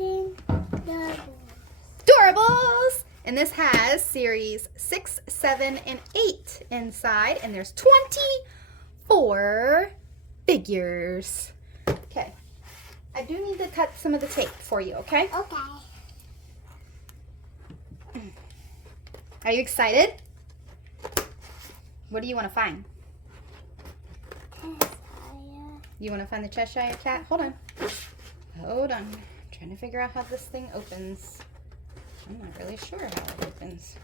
Disney Doorables! And this has series 6, 7, and 8 inside. And there's 24 figures. Okay. I do need to cut some of the tape for you, okay? Okay. Are you excited? What do you want to find? You want to find the Cheshire Cat? Hold on. Hold on. I'm trying to figure out how this thing opens. I'm not really sure how it opens.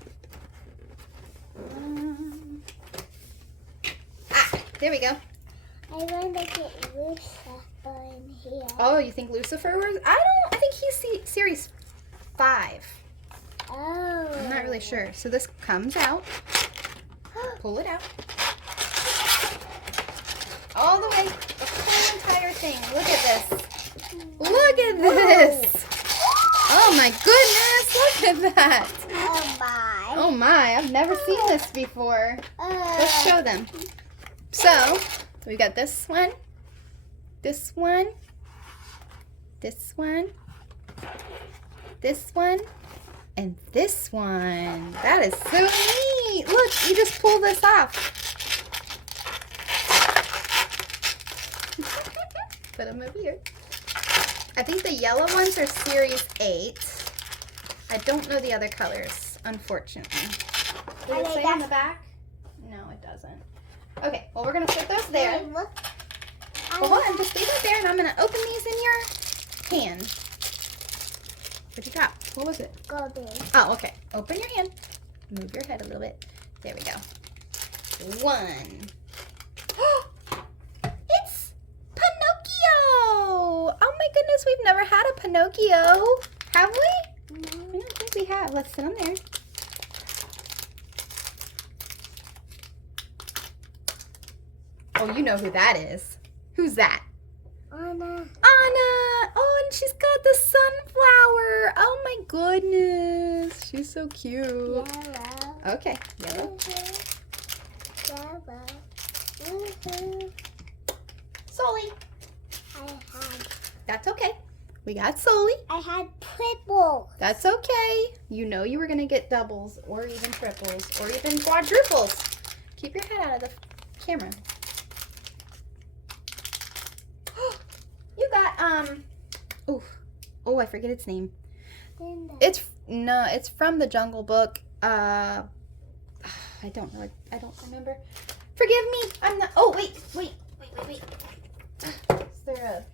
There we go. I want to get Lucifer in here. Oh, you think Lucifer was? I think he's series 5. Oh. I'm not really sure. So this comes out. Pull it out. All the way. The whole entire thing. Look at this. Look at this. Oh my goodness. Look at that. Oh my. Oh my. I've never seen this before. Let's show them. So, we got this one. This one. This one. This one. And this one. That is so neat. Look, you just pull this off. Put them over here. I think the yellow ones are series 8. I don't know the other colors, unfortunately. Does it say on the back? No, it doesn't. Okay, well, we're going to put those there. Well, hold on, just leave it there, and I'm going to open these in your hand. What'd you drop? What was it? Golden. Oh, okay. Open your hand. Move your head a little bit. There we go. 1. It's Pinocchio! Oh my goodness, we've never had a Pinocchio. Have we? No. I don't think we have. Let's sit on there. Oh, you know who that is. Who's that? Anna. Anna! Oh, and she's got the sunflower. Oh my goodness. She's so cute. Yellow. Okay, yellow. Yellow. Sully. I had. That's okay. We got Sully. I had purple. That's okay. You know you were going to get doubles or even triples or even quadruples. Keep your head out of the camera. You got, oh, I forget its name. It's from the Jungle Book. I don't know. I don't remember. Forgive me. I'm not, oh, wait. Is there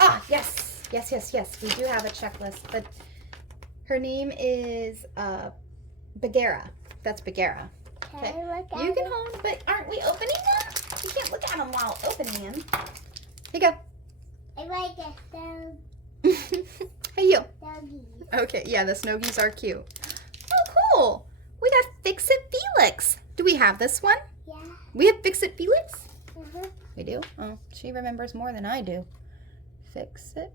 a, yes. We do have a checklist, but her name is, Bagheera. That's Bagheera. Okay. You can hold, but aren't we opening them? You can't look at them while opening them. Here you go. I like it. Hey, you. Doggy. Okay, yeah, the Snoggies are cute. Oh, cool. We got Fix It Felix. Do we have this one? Yeah. We have Fix It Felix? Uh-huh. We do? Oh, she remembers more than I do. Fix It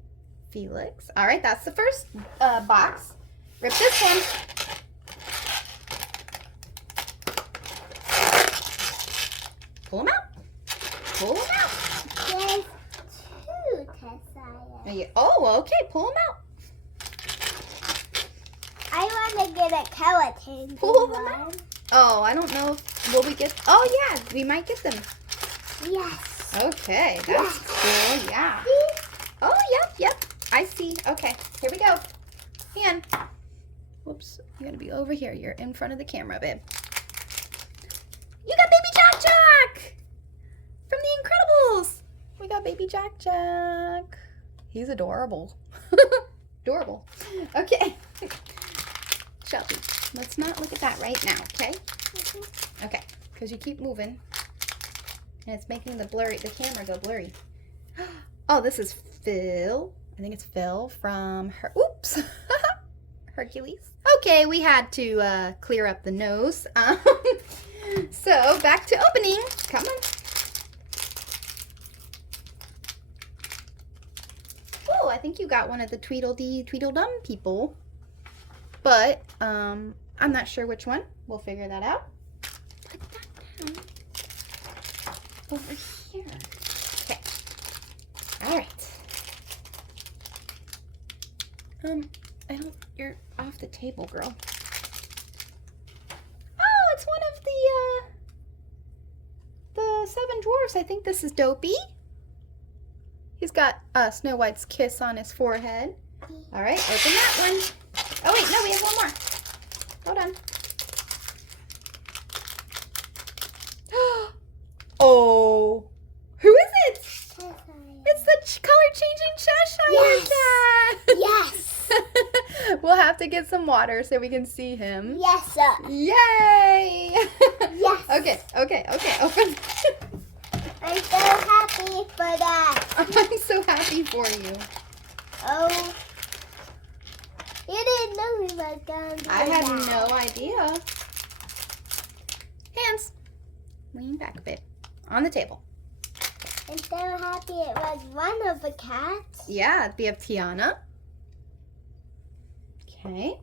Felix. All right, that's the first box. Rip this one. Pull them out. Pull them out. There's 2 Tessaya. Oh, okay. Pull them out. I want to get a skeleton. Pull them out. Oh, I don't know. Will we get? Oh, yeah. We might get them. Yes. Okay. That's cool. Yeah. Oh, yep. I see. Okay. Here we go. Hand. Whoops. You got to be over here. You're in front of the camera, babe. You got Baby Jack Jack from The Incredibles. We got Baby Jack Jack. He's adorable. Adorable. Okay. Shelby, let's not look at that right now, okay? Okay, because you keep moving. And it's making the camera go blurry. Oh, this is Phil. I think it's Phil from Hercules. Okay, we had to clear up the nose. So, back to opening. Come on. Oh, I think you got one of the Tweedledee Tweedledum people. But, I'm not sure which one. We'll figure that out. Put that down over here. Okay. All right. You're off the table, girl. Oh, it's one of the seven dwarfs. I think this is Dopey. He's got Snow White's kiss on his forehead. All right, open that one. Oh wait, no, we have one more. Hold on. Oh, who is it? It's the color-changing Cheshire cat. Yes. We'll have to get some water so we can see him. Yes, sir. Yay! Yes. Okay, open. I'm so happy for that. I'm so happy for you. Oh. You didn't know we were going to do I had that. no idea. Hands. Lean back a bit. On the table. I'm so happy it was one of the cats. Yeah, we have Tiana. Okay.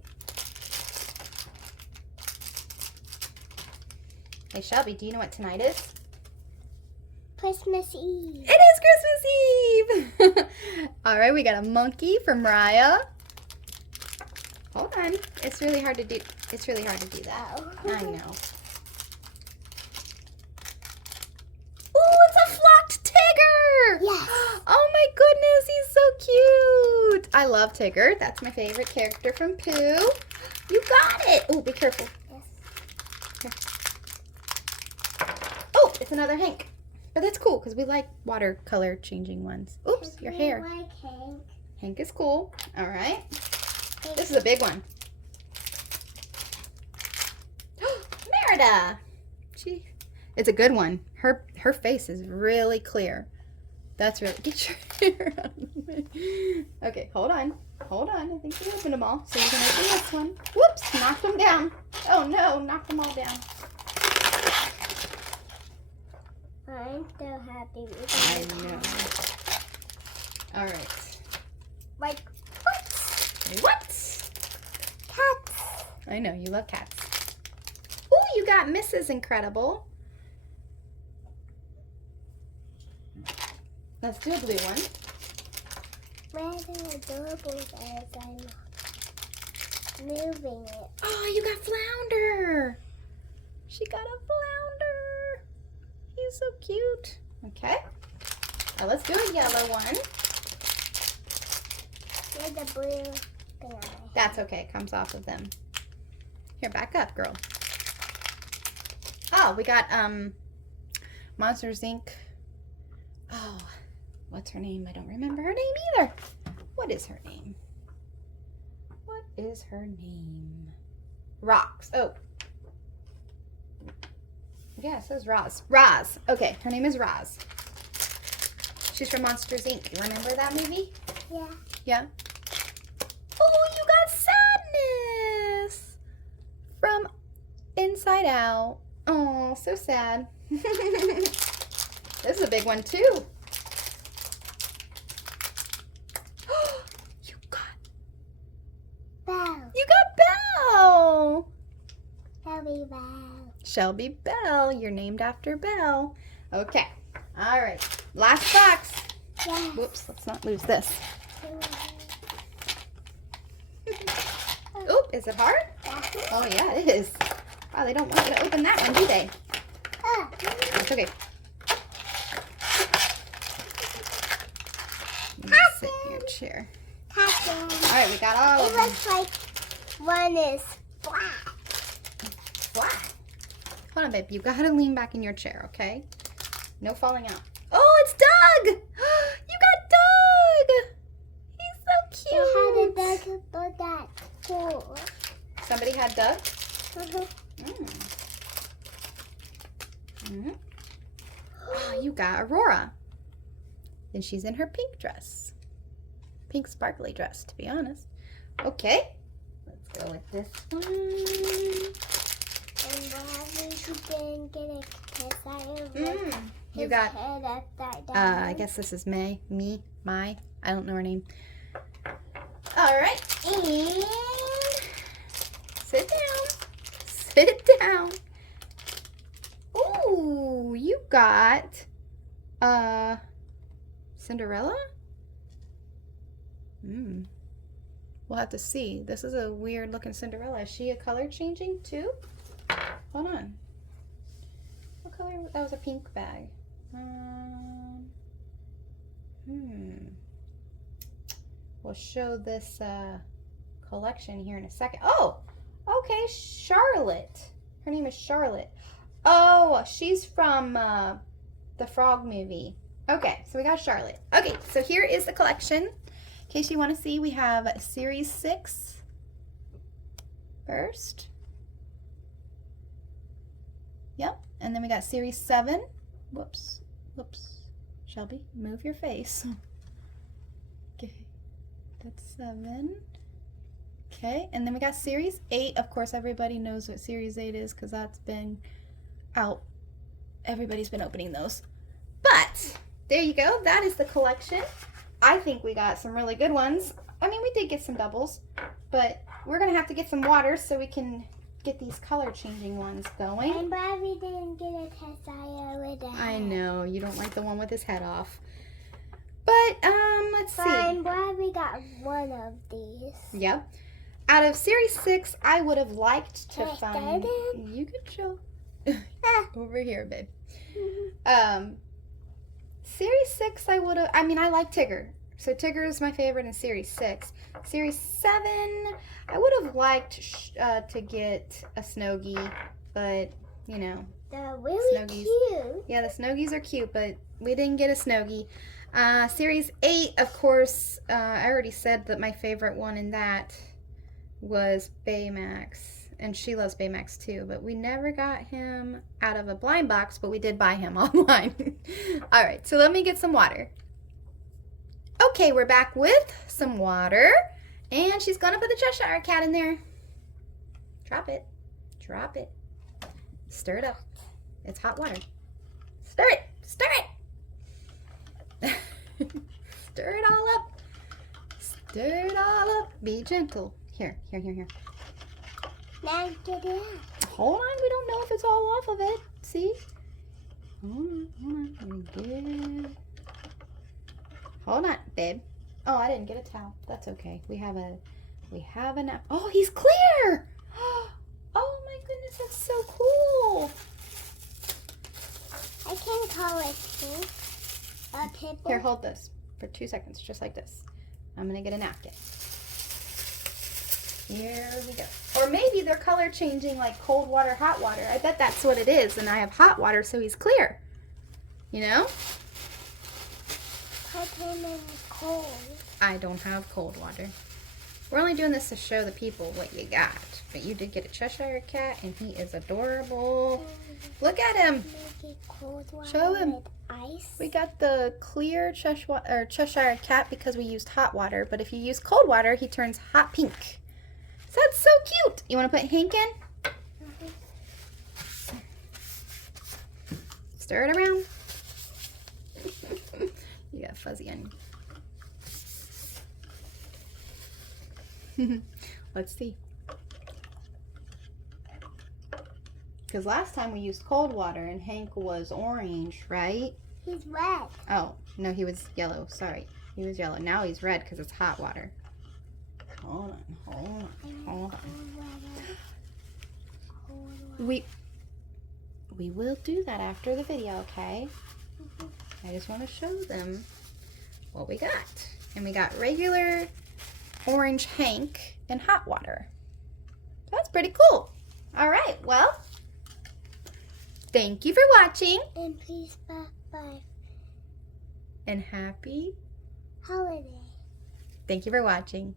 Hey, Shelby, do you know what tonight is? Christmas Eve. It is Christmas Eve! All right, we got a monkey from Raya. Hold on. It's really hard to do. It's really hard to do that. Oh. I know. Ooh, it's a flocked Tigger! Yes. Oh my goodness, he's so cute! I love Tigger. That's my favorite character from Pooh. You got it! Oh, be careful. Yes. Oh, it's another Hank. But that's cool because we like watercolor changing ones. Oops, your hair. Like Hank. Hank is cool. All right. This is a big one. Merida. It's a good one. Her face is really clear. That's really, get your hair out of the way. Okay, hold on. I think you opened them all. So you can open this one. Whoops, knocked them down. Oh no, knocked them all down. I'm so happy with I that. know. All right. Like what? What? Cats. I know, you love cats. Oh, you got Mrs. Incredible. Let's do a blue one. Where the Doorables as I'm moving it. Oh, you got Flounder. She got a Flounder. He's so cute. Okay. Now let's do a yellow one. Where's the blue thing on my head? That's okay. It comes off of them. Here, back up, girl. Oh, we got Monsters Inc. Oh, what's her name? I don't remember her name either. What is her name? What is her name? Rox. Oh. Yeah, it says Roz. Roz. Okay, her name is Roz. She's from Monsters Inc. You remember that movie? Yeah. Yeah. Oh, you got Sadness from Inside Out. Oh, so sad. This is a big one too. You got Belle. You got Belle. Shelby Belle. Shelby Belle. You're named after Belle. Okay. All right. Last box. Yes. Whoops. Let's not lose this. Oop. Is it hard? Oh yeah, it is. Wow, they don't want you to open that one, do they? It's okay. Let me sit in your chair. Captain. All right, we got all It of them. looks like one is flat. Flat. Hold on, babe. You gotta lean back in your chair, okay? No falling out. Oh, it's Doug! You got Doug! He's so So how did cute. Doug do that too? Somebody had Doug? Mhm. Oh, you got Aurora. And she's in her pink dress. Pink sparkly dress, to be honest. Okay. Let's go with this one. And why you didn't get a kiss out of his You got, head upside down? I guess this is May. I don't know her name. All right. And sit down. Sit down. Ooh, you got Cinderella? We'll have to see. This is a weird looking Cinderella. Is she a color changing too? Hold on. What color? That was a pink bag. We'll show this collection here in a second. Oh, okay, Charlotte. Her name is Charlotte. Oh, she's from the Frog movie. Okay, so we got Charlotte. Okay, so here is the collection. In case you want to see, we have Series 6 first. Yep, and then we got Series 7. Whoops. Shelby, move your face. Okay, that's 7. Okay, and then we got Series 8. Of course, everybody knows what Series 8 is because that's been out. Everybody's been opening those. But there you go. That is the collection. I think we got some really good ones. I mean, we did get some doubles, but we're going to have to get some water so we can get these color changing ones going. I'm glad we didn't get a Tessiah with a head. I know, you don't like the one with his head off. But, let's see. I'm glad we got one of these. Yep. Out of Series 6, I would have liked to find... started? You could show. Over here, babe. Series 6, I would have... I mean, I like Tigger. So Tigger is my favorite in Series 6. Series 7, I would have liked to get a Snowgie, but, you know. They're really cute. Yeah, the Snowgies are cute, but we didn't get a Snowgie. Series 8, of course, I already said that my favorite one in that was Baymax. And she loves Baymax too, but we never got him out of a blind box, but we did buy him online. All right, so let me get some water. Okay, we're back with some water, and she's gonna put the Cheshire Cat in there. Drop it, drop it. Stir it up. It's hot water. Stir it, stir it. Stir it all up. Stir it all up. Be gentle. Here. Now get it out. Hold on, we don't know if it's all off of it. See? Hold on. Hold on, babe. Oh, I didn't get a towel. That's okay. We have a nap. Oh, he's clear! Oh my goodness, that's so cool. I can call it pink. A pimple. Here, hold this for 2 seconds, just like this. I'm gonna get a napkin. Here we go. Or maybe they're color changing like cold water, hot water. I bet that's what it is. And I have hot water, so he's clear. You know? Put him in cold. I don't have cold water. We're only doing this to show the people what you got. But you did get a Cheshire Cat, and he is adorable. Look at him. Cold water Show him. with ice. We got the clear Cheshire Cat because we used hot water. But if you use cold water, he turns hot pink. So that's so cute. You want to put Hank in? Stir it around. You got fuzzy on you. Let's see. Because last time we used cold water and Hank was orange, right? He's red. Oh, no, he was yellow. Sorry. He was yellow. Now he's red because it's hot water. Hold on. We will do that after the video, okay? I just want to show them what we got. And we got regular orange Hank and hot water. That's pretty cool. All right, well, thank you for watching. And please bye. And happy holiday. Thank you for watching.